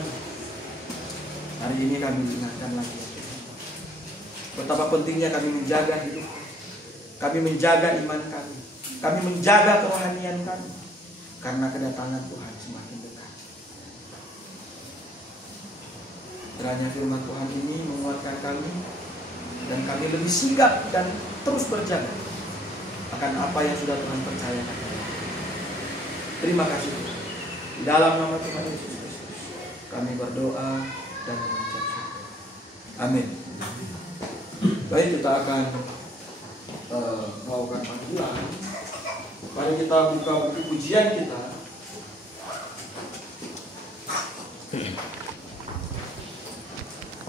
hari ini, kami ingatkan lagi betapa pentingnya kami menjaga hidup, kami menjaga iman kami menjaga kerohanian kami, karena kedatangan Tuhan semakin dekat. Kiranya firman Tuhan ini menguatkan kami, dan kami lebih sigap dan terus berjaga akan apa yang sudah Tuhan percayakan. Terima kasih Tuhan. Di dalam nama Tuhan Yesus Kristus kami berdoa dan mengucap syukur. Amin. Baik, kita akan melakukan panggilan. Mari kita buka buku pujian kita.